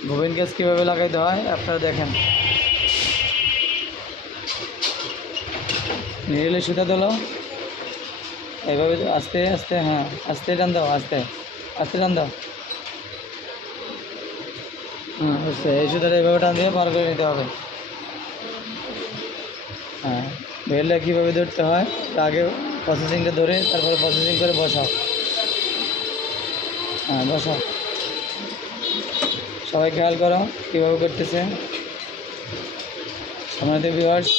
Gobin gas কীভাবে লাগাইতে হয়? আপনারা দেখেন। নিরিলে সুতা তোলো। এইভাবে আস্তে আস্তে হ্যাঁ আস্তে টান দাও, আস্তে আস্তে টান দাও। হুম আস্তে এই সুতাটা এইভাবে টান দিয়ে পার করে নিতে হবে। হ্যাঁ বেলটা কীভাবে ধরতে হয়? আগে প্রসেসিংটা ধরে, তারপরে প্রসেসিং করে বসাও। হ্যাঁ বসাও। সবাই খেয়াল করো, কীভাবে করতেছে। আমাদের ভিউয়ার্স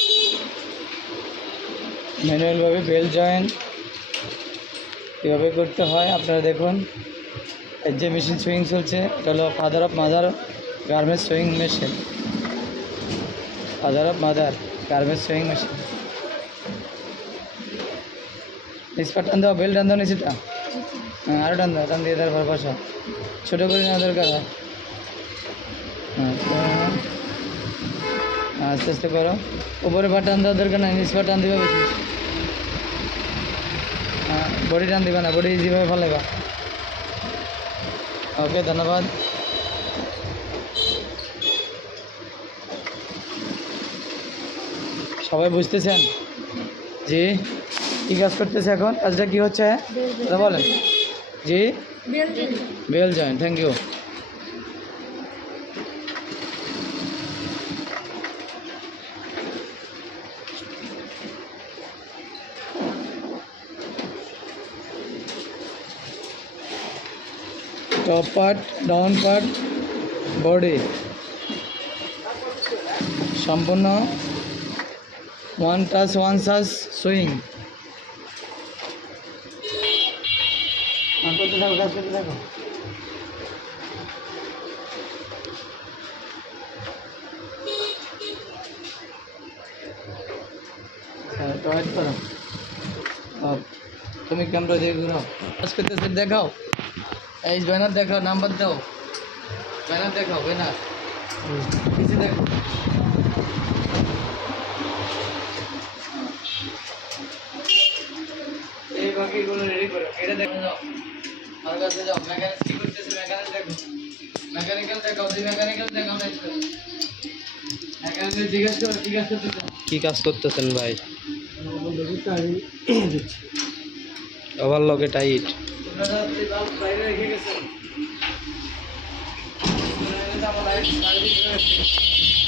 ম্যানুয়ালভাবে বেল জয়েন কীভাবে করতে হয়, আপনারা দেখুন। এর যে মেশিন সুইং চলছে, এটা হলো father of mother garments sewing machine father of mother garments sewing machine নিষ্পাট টান দাও বেল টান দাও নিচেটা হ্যাঁ আরও টান দাও, টান দিয়ে তারপর বসা ছোটো করে নেওয়া দরকার হয়। আস্তে আস্তে করো। উপরে পা টান দেওয়ার দরকার নাই নিচ পা টান দিবা বেশি। হ্যাঁ বডি টান দিবা না বডি যেভাবে ফেলাইবা। ওকে ধন্যবাদ। সবাই বুঝতেছেন? জি কী কাজ করতেছে এখন? কাজটা কি হচ্ছে? দাদা বলেন। জি? Bell join thank you top part down part body. সম্পূর্ণ ওয়ান টাচ ওয়ান সাস সুইং তুমি ক্যামেরা দিয়ে ঘুরো কাজ দেখাও। এই ব্যানার দেখাও নাম্বার দাও। ব্যানার দেখাও ব্যানার। কিছু দেখো। এই বাকিগুলো রেডি করো। এটা দেখো। যাও আমার কাছে যাও। মেকানিক কি করতেছে? মেকানিক দেখো। মেকানিক্যাল দেখাও দুই মেকানিক্যাল দেখাও না মেকানিক জিজ্ঞেস করো কি কাজ করতেছে? কি কাজ করতেছেন ভাই? ওভারলকে টাইট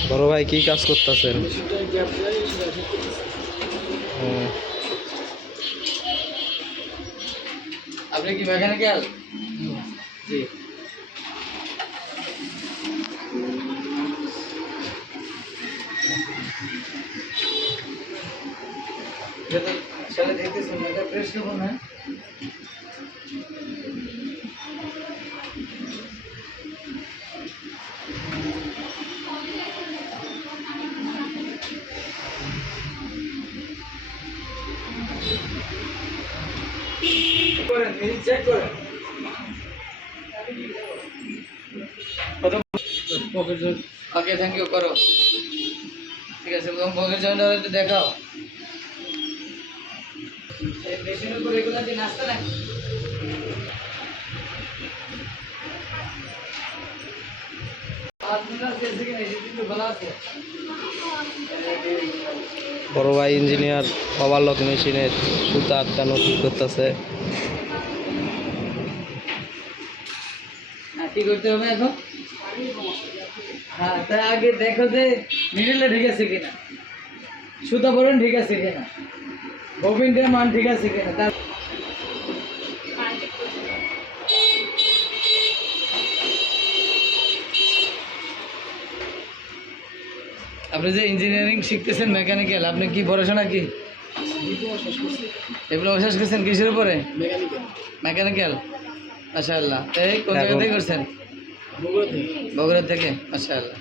বড় ভাই কি কাজ করতেছেন? আপনি কি মেকানিক্যাল জি। চেক ওকে থ্যাংক ইউ করো ঠিক আছে এবং পকেট জয়েন্টার একটু দেখাও বড় ভাই ইঞ্জিনিয়ার ওভারলক মেশিনের সুতা আটকানো ঠিক করতেছে। কি করতে হবে এখন? হ্যাঁ তার আগে দেখো যে মিডিলে ঠিক আছে কিনা। সুতা বরণ ঠিক আছে কিনা? ববিনটার মান ঠিক আছে কিনা? তার আপনি যে ইঞ্জিনিয়ারিং শিখতেছেন মেকানিক্যাল আপনি কি পড়াশোনা কি? ডিপ্লোমা শেষ করছেন কিসের উপরে? মেকানিক্যাল মাশা আল্লাহ এই কোন জায়গা থেকে করছেন? বগুড়া থেকে। মাশা আল্লাহ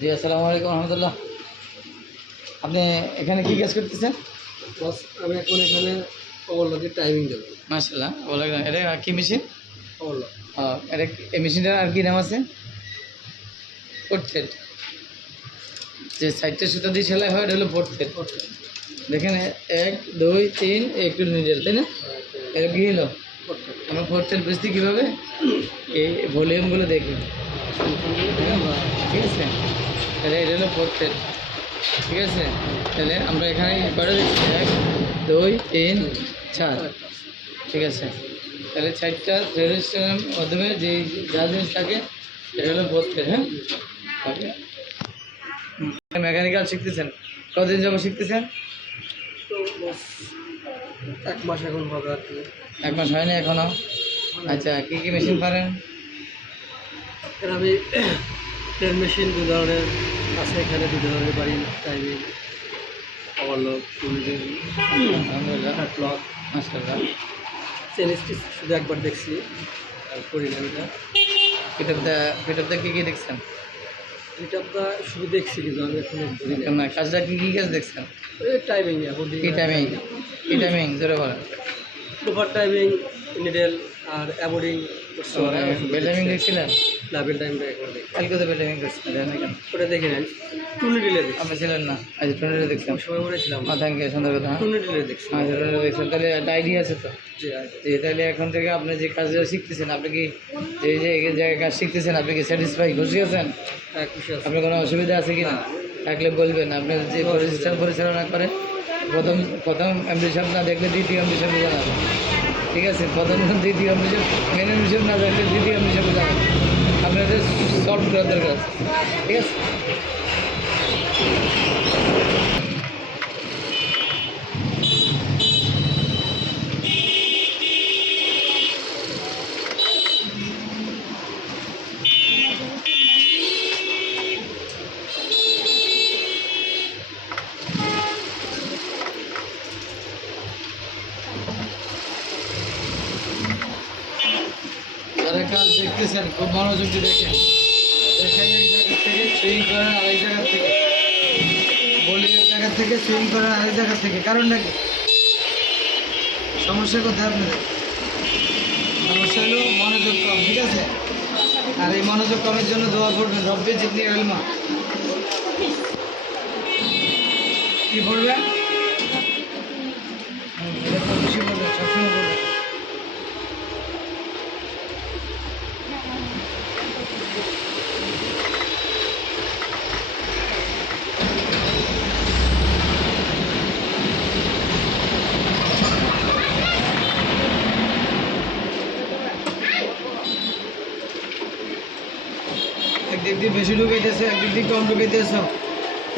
জি আসসালামু আলাইকুম রহমতুল্লাহ। আপনি এখানে কি কাজ করতেছেন? বস আমি এখন এখানে ওভারলকের টাইমিং দেবো এটা কি মেশিন ওভারলক এটা এই মেশিনটার আর কি নাম আছে? সেট যে সাইডটা সুতা দিয়ে সেলাই হয় এটা হলো ফোর্থ সেট দেখেন এক দুই তিন একটু নিডেল তাই না? এটা কি হলো আমরা সেট বুঝতে কীভাবে? এই ভলিউমগুলো দেখি। ঠিক আছে? তাহলে এটা হলো সেট ঠিক আছে? তাহলে আমরা এখানে কটা দিচ্ছি এক দুই তিন চার। ঠিক আছে? তাহলে চারটা থ্রেডের মাধ্যমে যে যা জিনিস থাকে এটা হলো সেট হ্যাঁ? ওকে। মেকানিক্যাল শিখতেছেন। কতদিন যাব শিখতেছেন? এক মাস এখন হবে আর কি। এক মাস হয়নি এখনও? আচ্ছা কী কী মেশিন পারেন? আমি ট্রেন মেশিন দু ধরনের আছে এখানে দু ধরনের বাড়ি টাইমিং ওভারলোড টুলিং ক্যাটলগ মাস্টারদা চেন স্টিচ শুধু একবার দেখছি আর করি না এটা। পিটারদা পিটারদা কী কী দেখছেন? রিটার্নটা শুধু দেখছি কিন্তু আমি এখনও ধরি না কাজটা কী কী কাজ দেখছেন? টাইমিং এখন কী টাইমিং কী টাইমিং জোরে বলেন। প্রপার টাইমিং নিডেল আর অ্যাবোর্ডিং করতে হবে বেল টাইমিং দেখছিলেন না বেল টাইমটা একবার দেখি কালকে তো কেন ওটা দেখে নেন। আপনি ছিলেন না। দেখছেন সময় মনে ছিলাম থ্যাংক ইউ দেখছেন তাহলে আছে তো? জি তাহলে এখন থেকে আপনি যে শিখতেছেন আপনি কি যে যে জায়গায় কাজ শিখতেছেন আপনি কি স্যাটিসফাই খুশি আছেন? হ্যাঁ খুশি আছি। আপনার কোনো অসুবিধা আছে কি না? থাকলে বলবেন। আপনি যে প্রতিষ্ঠান পরিচালনা করেন প্রথম প্রথম অ্যাম্বিশন না দেখলে দ্বিতীয় অ্যাম্বিশন জানাবেন ঠিক আছে, প্রধানমন্ত্রী, দ্বিতীয় মিশন মেন মিশন না দেখলে দ্বিতীয় অ্যাম্বিশন জানাবেন আপনাদের সলভ করার দরকার ঠিক আছে? দেখতেছেন খুব মনোযোগ দিয়ে দেখেন। জায়গা থেকে সুইং থেকে। জায়গা থেকে সুইং থেকে। কোথায় সমস্যা হলো মনোযোগ কম, ঠিক আছে? আর এই মনোযোগ কমের জন্য দোয়া করবেন। রব্বে জিতনি এলমা কি বলবেন? সবসময় বলবেন একদিক দিয়ে বেশি ঢুকাইতেছে, একদিক দিয়ে কম ঢুকাইতেছ।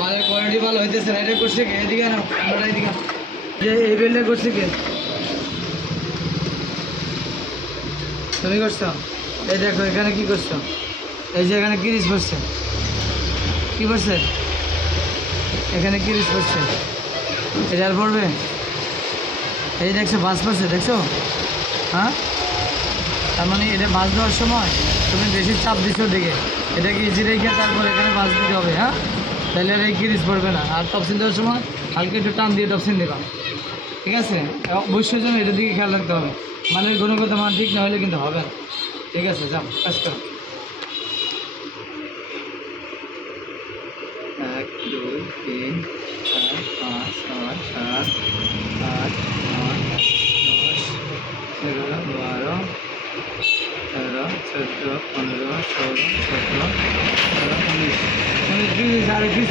মালের কোয়ালিটি ভালো হইতেছে না, এটা করছে কে? এদিকে না আমরা এদিকে যে এই বেলটা করছে কে? তুমি করছ? এই দেখো, এখানে কি করছ? এই যে এখানে কিরিস পড়ছে কি পড়ছে এখানে কিরিস পড়ছে এটা আর পড়বে? এই দেখছ, বাস পড়ছে, দেখছ? হ্যাঁ? তার মানে এটা মাছ দেওয়ার সময় তুমি বেশি চাপ দিছো দিকে এটাকে ইজি রেখে তারপর এখানে মাছ দিতে হবে হ্যাঁ? তাহলে আর এই কিরিস পড়বে না। আর টপসিন দেওয়ার সময় হালকা একটু টান দিয়ে টপসিন দেবা ঠিক আছে? অবশ্যই যেন এটার দিকে খেয়াল রাখতে হবে। মানের গুণগত মান ঠিক না হলে কিন্তু হবে না। ঠিক আছে, যাও, কাজ করো এক দুই তিন চার পাঁচ ছয় সাত আট নয় দশ এগারো বারো তেরো চোদ্দ পনেরো ষোলো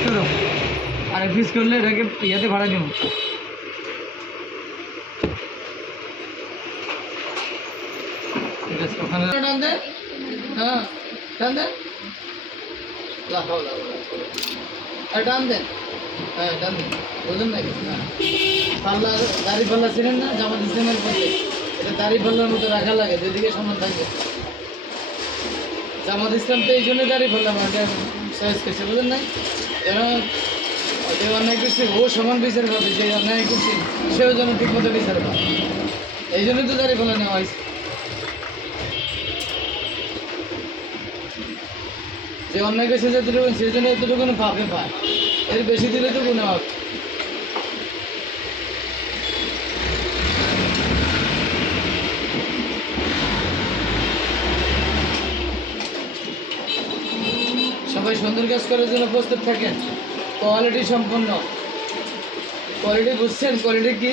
করো করলে এটাকে ভাড়া হ্যাঁ টান হ্যাঁ হ্যাঁ পাল্লা দাড়ি পাল্লা ছিলেন না জামাত ইসলামের মধ্যে এটা দাড়ি পাল্লার মতো রাখা লাগে যেদিকে সমান থাকবে জামাত ইসলাম তো এই জন্য দাড়ি পাল্লা এটা সহজ করছে বুঝলেন না যেন যে অন্যায় করছে, ও সমান বিচার পাবে, যে অন্যায় করছে, সেও যেন ঠিক মতো বিচার পাবে এই জন্যই তো দাড়ি পাল্লা নেওয়া হয়েছে। যে অন্যায় করছে যতটুকু, সেই জন্য এতটুকু পাবে পায়। এর বেশি দিলে তো গুণে হবে। সবাই সুন্দর কাজ করার জন্য প্রস্তুত থাকেন। কোয়ালিটি সম্পন্ন। কোয়ালিটি বুঝছেন? কোয়ালিটি কি?